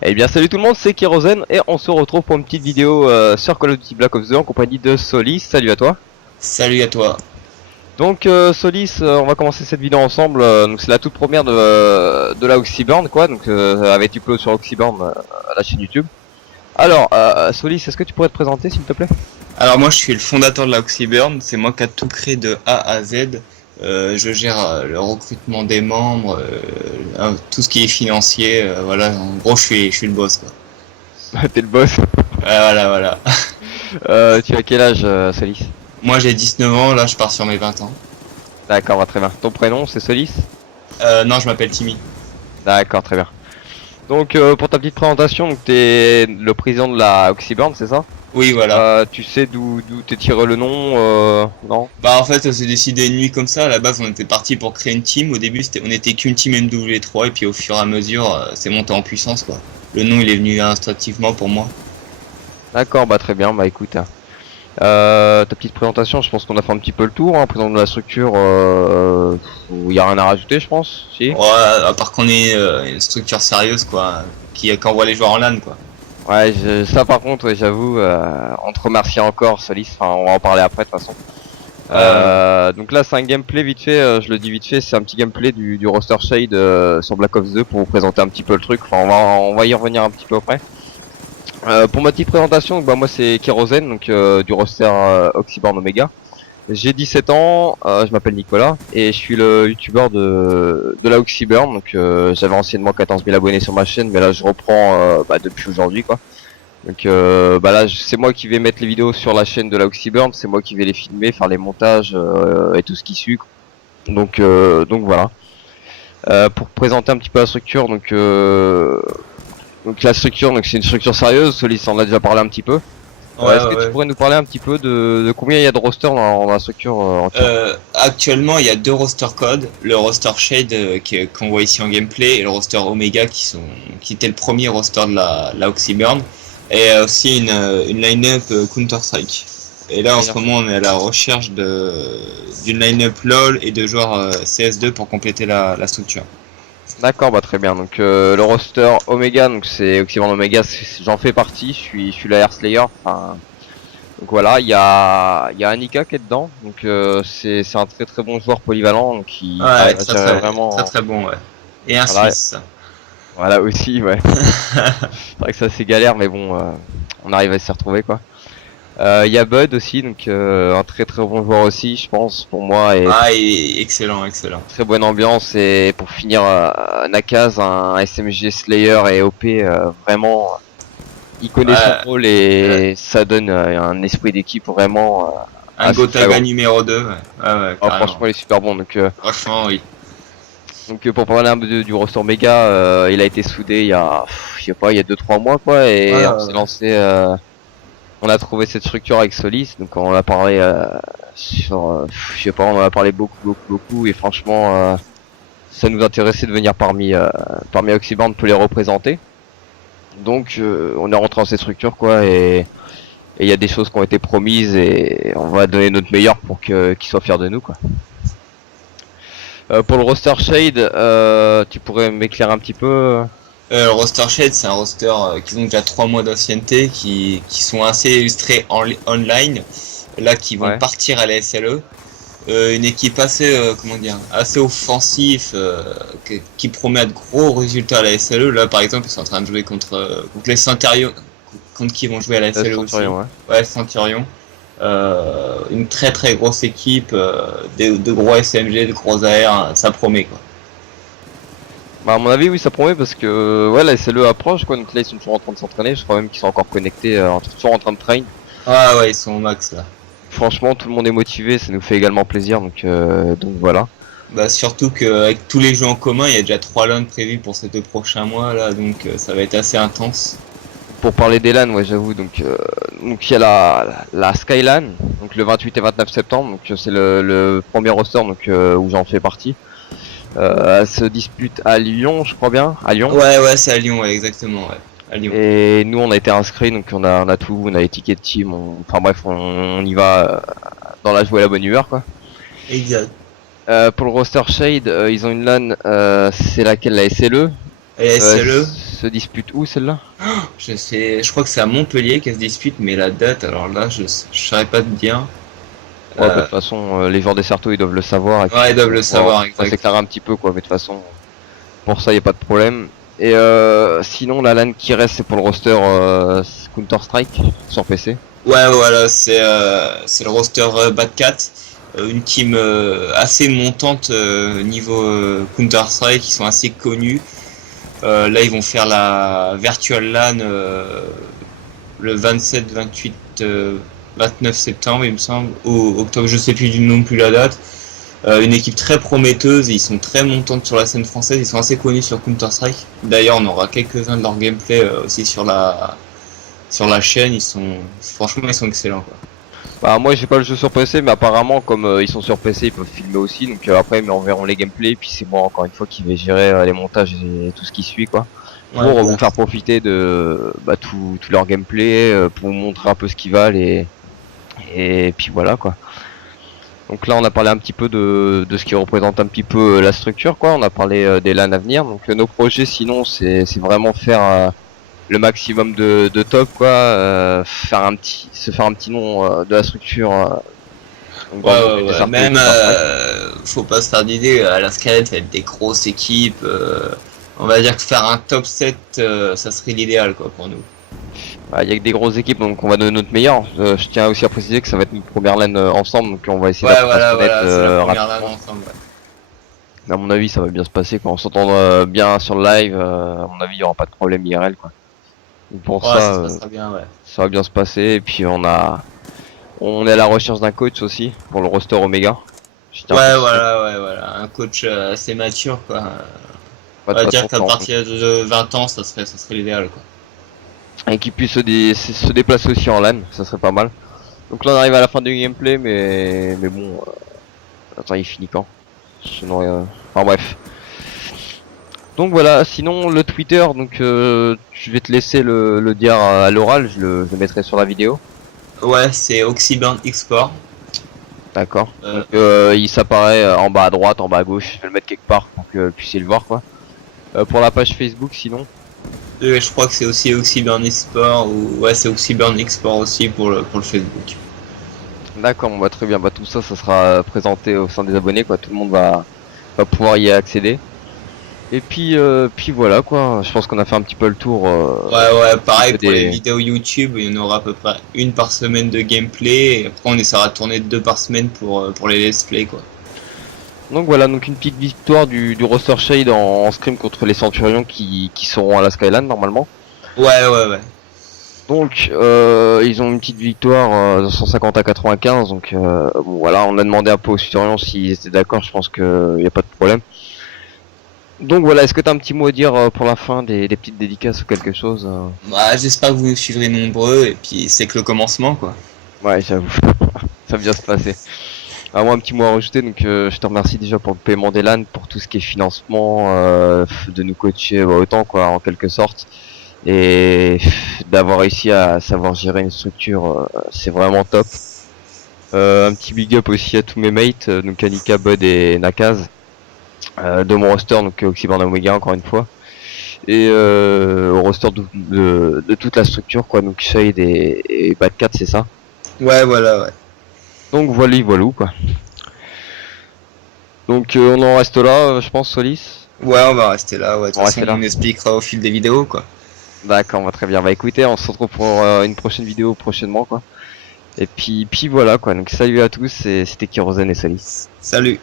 Eh bien salut tout le monde, c'est Kérosène et on se retrouve pour une petite vidéo sur Call of Duty Black Ops 2 en compagnie de Solis. Salut à toi. Salut à toi. Donc Solis, on va commencer cette vidéo ensemble. Donc c'est la toute première de la Oxyburn quoi. Donc avec du upload sur Oxyburn à la chaîne YouTube. Alors Solis, est-ce que tu pourrais te présenter s'il te plaît? Alors moi je suis le fondateur de la Oxyburn, c'est moi qui a tout créé de A à Z. Je gère le recrutement des membres, tout ce qui est financier, voilà, en gros je suis le boss quoi. T'es le boss. Voilà, voilà. Tu as quel âge Solis? Moi j'ai 19 ans, là je pars sur mes 20 ans. D'accord, très bien. Ton prénom c'est Solis? Non, je m'appelle Timmy. D'accord, très bien. Donc pour ta petite présentation, donc t'es le président de la Oxyburn, c'est ça? Oui, voilà. Tu sais d'où t'es tiré le nom non? Bah en fait ça s'est décidé une nuit comme ça, à la base on était parti pour créer une team, au début on était qu'une team MW3 et puis au fur et à mesure c'est monté en puissance quoi. Le nom il est venu instinctivement pour moi. D'accord, bah très bien, bah écoute. Ta petite présentation, je pense qu'on a fait un petit peu le tour, hein, présentation de la structure, où il y a rien à rajouter, je pense, si? Ouais, à part qu'on est une structure sérieuse quoi, qui envoie les joueurs en LAN quoi. Ouais, ça par contre, ouais, j'avoue, on te remercie encore, Solis, enfin on va en parler après de toute façon. Donc là c'est un gameplay vite fait, je le dis vite fait, c'est un petit gameplay du roster Shade sur Black Ops 2 pour vous présenter un petit peu le truc, enfin on va y revenir un petit peu après. Pour ma petite présentation, donc, bah, moi c'est Kérosène, donc du roster Oxyborn Omega. J'ai 17 ans, je m'appelle Nicolas et je suis le youtubeur de la Oxyburn. Donc j'avais anciennement 14 000 abonnés sur ma chaîne, mais là je reprends depuis aujourd'hui quoi. Donc là c'est moi qui vais mettre les vidéos sur la chaîne de la Oxyburn, c'est moi qui vais les filmer, faire les montages et tout ce qui suit. Donc voilà. Pour présenter un petit peu la structure, donc la structure, donc c'est une structure sérieuse, Solis en a déjà parlé un petit peu. Ouais, Est-ce que ouais, tu ouais. pourrais nous parler un petit peu de combien il y a de rosters dans la structure entière? Actuellement, il y a deux roster codes, le roster Shade qu'on voit ici en gameplay et le roster Omega qui était le premier roster de la Oxyburn et aussi une line-up Counter-Strike. Et là, en ce moment, on est à la recherche d'une line-up LoL et de joueurs CS2 pour compléter la structure. D'accord, bah très bien. Donc le roster Omega, donc c'est Oxyborn Omega, j'en fais partie. Je suis la Air Slayer. Enfin, donc voilà, il y a Anika qui est dedans. Donc c'est un très très bon joueur polyvalent donc, qui Ouais, arrive à très gérer très vraiment. très très bon, ouais. Et un Voilà, Suisse. voilà aussi, ouais. C'est vrai que ça c'est galère, mais bon, on arrive à s'y retrouver quoi. Il y a Bud aussi, donc un très très bon joueur aussi, je pense pour moi et Ah, et excellent, excellent. très bonne ambiance et pour finir Nakaz, un SMG Slayer et OP vraiment il connaît son Ouais, rôle ouais. et ça donne un esprit d'équipe vraiment Un assez Gotaga flagrant. numéro 2, ouais. Ouais, ouais, Oh, carrément. franchement il est super bon Franchement, oui. pour parler un peu du roster méga il a été soudé il y a je sais pas il y a 2-3 mois quoi Ouais, et on ouais, s'est ouais. lancé on a trouvé cette structure avec Solis donc on en a parlé sur je sais pas on en a parlé beaucoup et franchement ça nous intéressait de venir parmi Oxyborn pour les représenter. Donc on est rentré dans cette structure quoi et il y a des choses qui ont été promises et on va donner notre meilleur pour qu'ils soient fiers de nous quoi. Pour le roster Shade, tu pourrais m'éclairer un petit peu Le roster Shade, c'est un roster qui ont déjà 3 mois d'ancienneté, qui sont assez illustrés online, là qui vont Ouais. partir à la SLE. Une équipe assez, comment dire, assez offensif, qui promet de gros résultats à la SLE. Là, par exemple, ils sont en train de jouer contre les Centurions, contre qui ils vont jouer à la SLE aussi. Centurion, ouais. Ouais, Centurion. Une très très grosse équipe, de gros SMG, de gros AR, ça promet quoi. Bah à mon avis oui ça promet parce que ouais la SLE approche quoi donc là ils sont toujours en train de s'entraîner, je crois même qu'ils sont encore connectés, toujours en train de train. Ah ouais, ils sont au max là. Franchement tout le monde est motivé, ça nous fait également plaisir donc voilà. Bah surtout qu'avec tous les jeux en commun, il y a déjà 3 LAN prévus pour ces 2 prochains mois là, donc ça va être assez intense. Pour parler des LAN, ouais j'avoue donc il y a la Skylan donc le 28 et 29 septembre donc c'est le premier roster donc où j'en fais partie. Elle se dispute à Lyon je crois bien, à Lyon. Ouais, ouais, c'est à Lyon, ouais, exactement, ouais. À Lyon. Et nous on a été inscrits donc on a tout, on a les tickets de team, enfin bref on y va dans la joie et la bonne humeur quoi. Exact. Pour le roster Shade, ils ont une LAN, c'est laquelle la SLE Et euh, SLE, se dispute où celle-là? Je crois que c'est à Montpellier qu'elle se dispute, mais la date, alors là, je saurais pas te dire. Ouais, bah, de toute façon, les joueurs des Certeaux, ils doivent le savoir. Et puis, Ouais, ils doivent le savoir, on va exact. s'éclairer un petit peu, quoi. Mais de toute façon, pour ça, y a pas de problème. Et sinon, la LAN qui reste, c'est pour le roster Counter-Strike sur PC. Ouais, voilà, c'est le roster Bad Cat, une team assez montante niveau Counter-Strike, qui sont assez connus. Là, ils vont faire la Virtual LAN le 27, 28, 29 septembre, il me semble, ou octobre, je sais plus non plus la date. Une équipe très prometteuse, ils sont très montantes sur la scène française, ils sont assez connus sur Counter-Strike. D'ailleurs, on aura quelques-uns de leur gameplay aussi sur la chaîne, franchement, ils sont excellents, quoi. Bah, moi, j'ai pas le jeu sur PC, mais apparemment, comme ils sont sur PC, ils peuvent filmer aussi. Donc après, ils m'enverront les gameplays. Puis c'est moi, encore une fois, qui vais gérer les montages et tout ce qui suit, quoi. Pour Ouais, vous faire profiter de tout leur gameplay, pour vous montrer un peu ce qu'ils valent et puis voilà, quoi. Donc là, on a parlé un petit peu de ce qui représente un petit peu la structure, quoi. On a parlé des LAN à venir. Donc nos projets, sinon, c'est vraiment faire le maximum de top, quoi. Se faire un petit nom de la structure. Donc, dans le monde des Certeaux, même Counter-Strike. faut pas se faire d'idée, à la Skynet, ça va être des grosses équipes. On va dire que faire un top 7, ça serait l'idéal, quoi, pour nous. Bah, y a que des grosses équipes, donc on va donner notre meilleur. Je tiens aussi à préciser que ça va être notre première LAN ensemble, donc on va essayer Ouais, d'apprendre à se voilà, connaître c'est la première rapidement. LAN ensemble, ouais. Mais à mon avis, ça va bien se passer quand on s'entend bien sur le live. À mon avis, il y aura pas de problème IRL, quoi. Donc pour Ouais, ça ça, se passera bien, ouais. ça va bien se passer. Et puis on est à la recherche d'un coach aussi pour le roster Omega. Je tiens à Ouais, préciser. voilà, un coach assez mature, quoi. Pas On de va toute dire façon, qu'à partir de 20 ans, ça serait l'idéal, quoi. et qui puisse se déplacer aussi en LAN, ça serait pas mal. Donc là, on arrive à la fin du gameplay, mais bon, attends, il finit quand? Sinon, enfin bref. Donc voilà, sinon le Twitter, donc je vais te laisser le dire à l'oral, je le mettrai sur la vidéo. Ouais, c'est Oxyburn Export. D'accord. Donc il s'apparaît en bas à droite, en bas à gauche, je vais le mettre quelque part pour que vous puissiez le voir, quoi. Pour la page Facebook sinon. Je crois que c'est aussi Oxyburn Export, ou ouais, c'est Oxyburn Export aussi pour le Facebook. D'accord, bon, bah très bien, bah tout ça sera présenté au sein des abonnés, quoi, tout le monde va pouvoir y accéder. Et puis voilà, quoi, je pense qu'on a fait un petit peu le tour. Ouais, pareil pour les des... vidéos YouTube, il y en aura à peu près une par semaine de gameplay, et après on essaiera de tourner 2 par semaine pour les let's play, quoi. Donc voilà, donc une petite victoire du roster Shade en scrim contre les Centurions qui seront à la Skyline normalement. Ouais. Donc ils ont une petite victoire de 150 à 95, donc bon, voilà, on a demandé un peu aux Centurions s'ils étaient d'accord, je pense qu'il n'y a pas de problème. Donc voilà, est-ce que tu as un petit mot à dire pour la fin, des petites dédicaces ou quelque chose Bah, j'espère que vous nous suivrez nombreux, et puis c'est que le commencement, quoi. Ouais, j'avoue, ça va bien se passer. Ah, moi un petit mot à rajouter, donc je te remercie déjà pour le paiement des LAN, pour tout ce qui est financement, de nous coacher autant, quoi, en quelque sorte, et d'avoir réussi à savoir gérer une structure, c'est vraiment top. Un petit big up aussi à tous mes mates, donc Anika, Bud et Nakaz, de mon roster, donc Oxyburn Omega encore une fois, et au roster de toute la structure, quoi, donc Shade et Bad Cat, c'est ça. Ouais, voilà, ouais. Donc voilà, quoi. Donc on en reste là, je pense, Solis. Ouais, on va rester là, ouais. De toute façon, Rester là. on expliquera au fil des vidéos, quoi. D'accord, très bien. Bah écoutez, on se retrouve pour une prochaine vidéo prochainement, quoi. Et puis voilà, quoi. Donc salut à tous, c'était Kyrosène et Solis. Salut.